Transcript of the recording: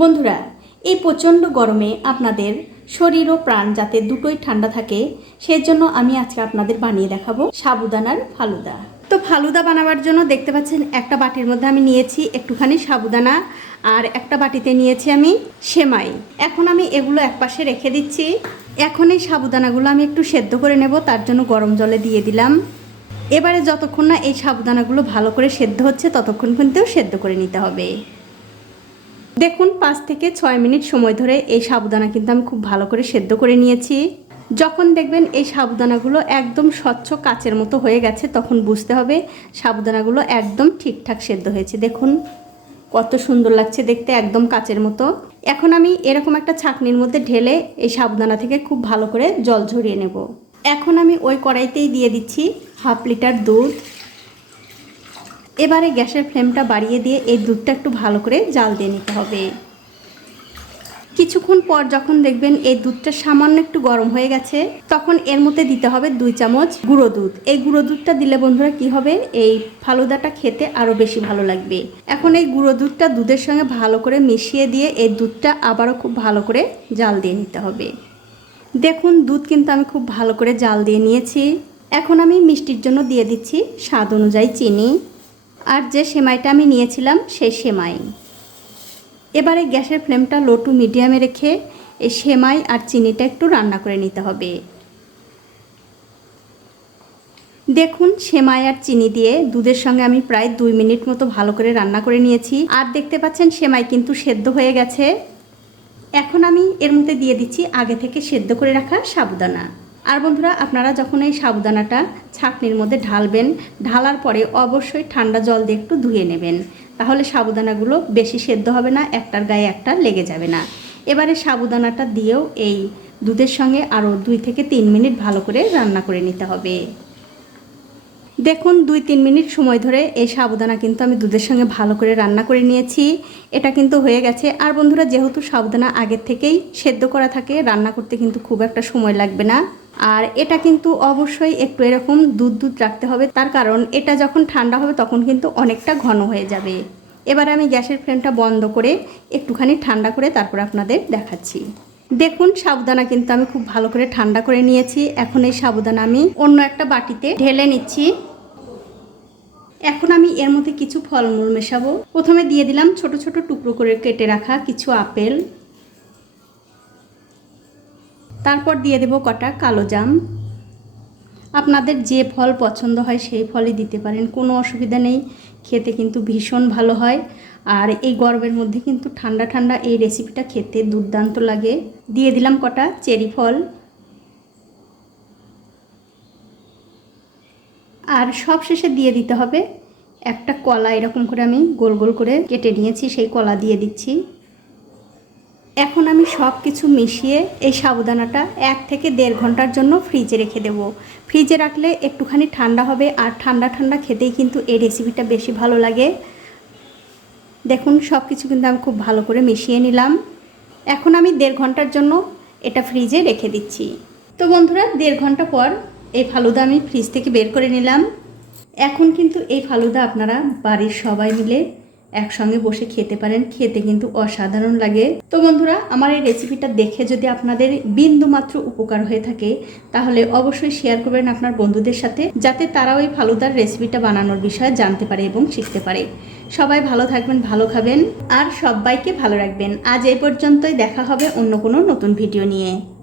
বন্ধুরা, এই প্রচণ্ড গরমে আপনাদের শরীর ও প্রাণ যাতে দুটোই ঠান্ডা থাকে, সেজন্য আমি আজকে আপনাদের বানিয়ে দেখাবো সাবুদানার ফালুদা। তো ফালুদা বানাবার জন্য দেখতে পাচ্ছেন একটা বাটির মধ্যে আমি নিয়েছি একটুখানি সাবুদানা, আর একটা বাটিতে নিয়েছি আমি সেমাই। এখন আমি এগুলো একপাশে রেখে দিচ্ছি। এখন এই সাবুদানাগুলো আমি একটু সেদ্ধ করে নেব, তার জন্য গরম জলে দিয়ে দিলাম। এবারে যতক্ষণ না এই সাবুদানাগুলো ভালো করে সেদ্ধ হচ্ছে, ততক্ষণ কিন্তু সেদ্ধ করে নিতে হবে। দেখুন, পাঁচ থেকে ছয় মিনিট সময় ধরে এই সাবুদানা কিন্তু আমি খুব ভালো করে সেদ্ধ করে নিয়েছি। যখন দেখবেন এই সাবুদানাগুলো একদম স্বচ্ছ কাচের মতো হয়ে গেছে, তখন বুঝতে হবে সাবুদানাগুলো একদম ঠিকঠাক সেদ্ধ হয়েছে। দেখুন, কত সুন্দর লাগছে দেখতে একদম কাচের মতো। এখন আমি এরকম একটা ছাকনির মধ্যে ঢেলে এই সাবুদানা থেকে খুব ভালো করে জল ঝরিয়ে নেব। এখন আমি ওই কড়াইতেই দিয়ে দিচ্ছি হাফ লিটার দুধ এবারে গ্যাসের ফ্লেমটা বাড়িয়ে দিয়ে এই দুধটা একটু ভালো করে জাল দিয়ে নিতে হবে। কিছুক্ষণ পর যখন দেখবেন এই দুধটা সামান্য একটু গরম হয়ে গেছে, তখন এর মধ্যে দিতে হবে দুই চামচ গুঁড়ো দুধ। এই গুঁড়ো দুধটা দিলে বন্ধুরা কি হবে? এই ফালুদাটা খেতে আরও বেশি ভালো লাগবে। এখন এই গুঁড়ো দুধটা দুধের সঙ্গে ভালো করে মিশিয়ে দিয়ে এই দুধটা আবারও খুব ভালো করে জাল দিয়ে নিতে হবে। দেখুন, দুধ কিন্তু আমি খুব ভালো করে জাল দিয়ে নিয়েছি। এখন আমি মিষ্টির জন্য দিয়ে দিচ্ছি স্বাদ অনুযায়ী চিনি। আর যে সেমাইটা আমি নিয়েছিলাম সেই সেমাই। এবারে গ্যাসের ফ্লেমটা লো টু মিডিয়ামে রেখে এই সেমাই আর চিনিটা একটু রান্না করে নিতে হবে। দেখুন, সেমাই আর চিনি দিয়ে দুধের সঙ্গে আমি প্রায় দুই মিনিট মতো ভালো করে রান্না করে নিয়েছি। আর দেখতে পাচ্ছেন, সেমাই কিন্তু সেদ্ধ হয়ে গেছে। এখন আমি এর মধ্যে দিয়ে দিচ্ছি আগে থেকে সেদ্ধ করে রাখা সাবুদানা। আর বন্ধুরা, আপনারা যখন এই সাবুদানাটা ছাকনির মধ্যে ঢালবেন, ঢালার পরে অবশ্যই ঠান্ডা জল দিয়ে একটু ধুয়ে নেবেন। তাহলে সাবুদানাগুলো বেশি সেদ্ধ হবে না, একটার গায়ে একটা লেগে যাবে না। এবারে সাবুদানাটা দিয়েও এই দুধের সঙ্গে আরও দুই থেকে তিন মিনিট ভালো করে রান্না করে নিতে হবে। দেখুন, দুই তিন মিনিট সময় ধরে এই সাবুদানা কিন্তু আমি দুধের সঙ্গে ভালো করে রান্না করে নিয়েছি। এটা কিন্তু হয়ে গেছে। আর বন্ধুরা, যেহেতু সাবুদানা আগের থেকেই সেদ্ধ করা থাকে, রান্না করতে কিন্তু খুব একটা সময় লাগবে না। আর এটা কিন্তু অবশ্যই একটু এরকম দুধ দুধ রাখতে হবে। তার কারণ এটা যখন ঠান্ডা হবে তখন কিন্তু অনেকটা ঘন হয়ে যাবে। এবার আমি গ্যাসের ফ্লেমটা বন্ধ করে একটুখানি ঠান্ডা করে তারপর আপনাদের দেখাচ্ছি। দেখুন, সাবুদানা কিন্তু আমি খুব ভালো করে ঠান্ডা করে নিয়েছি। এখন এই সাবুদানা আমি অন্য একটা বাটিতে ঢেলে নিচ্ছি। এখন আমি এর মধ্যে কিছু ফলমূল মেশাবো। প্রথমে দিয়ে দিলাম ছোট ছোট টুকরো করে কেটে রাখা কিছু আপেল। তারপর দিয়ে দেব কটা কালো জাম। আপনাদের যে ফল পছন্দ হয় সেই ফলই দিতে পারেন, কোনো অসুবিধা নেই। খেতে কিন্তু ভীষণ ভালো হয়। আর এই গরমের মধ্যে কিন্তু ঠান্ডা ঠান্ডা এই রেসিপিটা খেতে দুর্দান্ত লাগে। দিয়ে দিলাম কটা চেরি ফল। আর সব শেষে দিয়ে দিতে হবে একটা কলা, এরকম করে আমি গোল গোল করে কেটে নিয়েছি, সেই কলা দিয়ে দিচ্ছি। এখন আমি সব কিছু মিশিয়ে এই সাবুদানাটা এক থেকে দেড় ঘণ্টার জন্য ফ্রিজে রেখে দেবো। ফ্রিজে রাখলে একটুখানি ঠান্ডা হবে আর ঠান্ডা ঠান্ডা খেতেই কিন্তু এই রেসিপিটা বেশি ভালো লাগে। দেখুন সব কিছু কিন্তু আমি খুব ভালো করে মিশিয়ে নিলাম। এখন আমি দেড় ঘণ্টার জন্য এটা ফ্রিজে রেখে দিচ্ছি। তো বন্ধুরা, দেড় ঘণ্টা পর এই ফালুদা আমি ফ্রিজ থেকে বের করে নিলাম। এখন কিন্তু এই ফালুদা আপনারা বাড়ির সবাই মিলে একসঙ্গে বসে খেতে পারেন। খেতে কিন্তু অসাধারণ লাগে। তো বন্ধুরা, আমার এই রেসিপিটা দেখে যদি আপনাদের বিন্দু মাত্র উপকার হয়ে থাকে, তাহলে অবশ্যই শেয়ার করবেন আপনার বন্ধুদের সাথে, যাতে তারাও এই ফালুদার রেসিপিটা বানানোর বিষয়ে জানতে পারে এবং শিখতে পারে। সবাই ভালো থাকবেন, ভালো খাবেন, আর সবাইকে ভালো রাখবেন। আজ এই পর্যন্তই, দেখা হবে অন্য কোনো নতুন ভিডিও নিয়ে।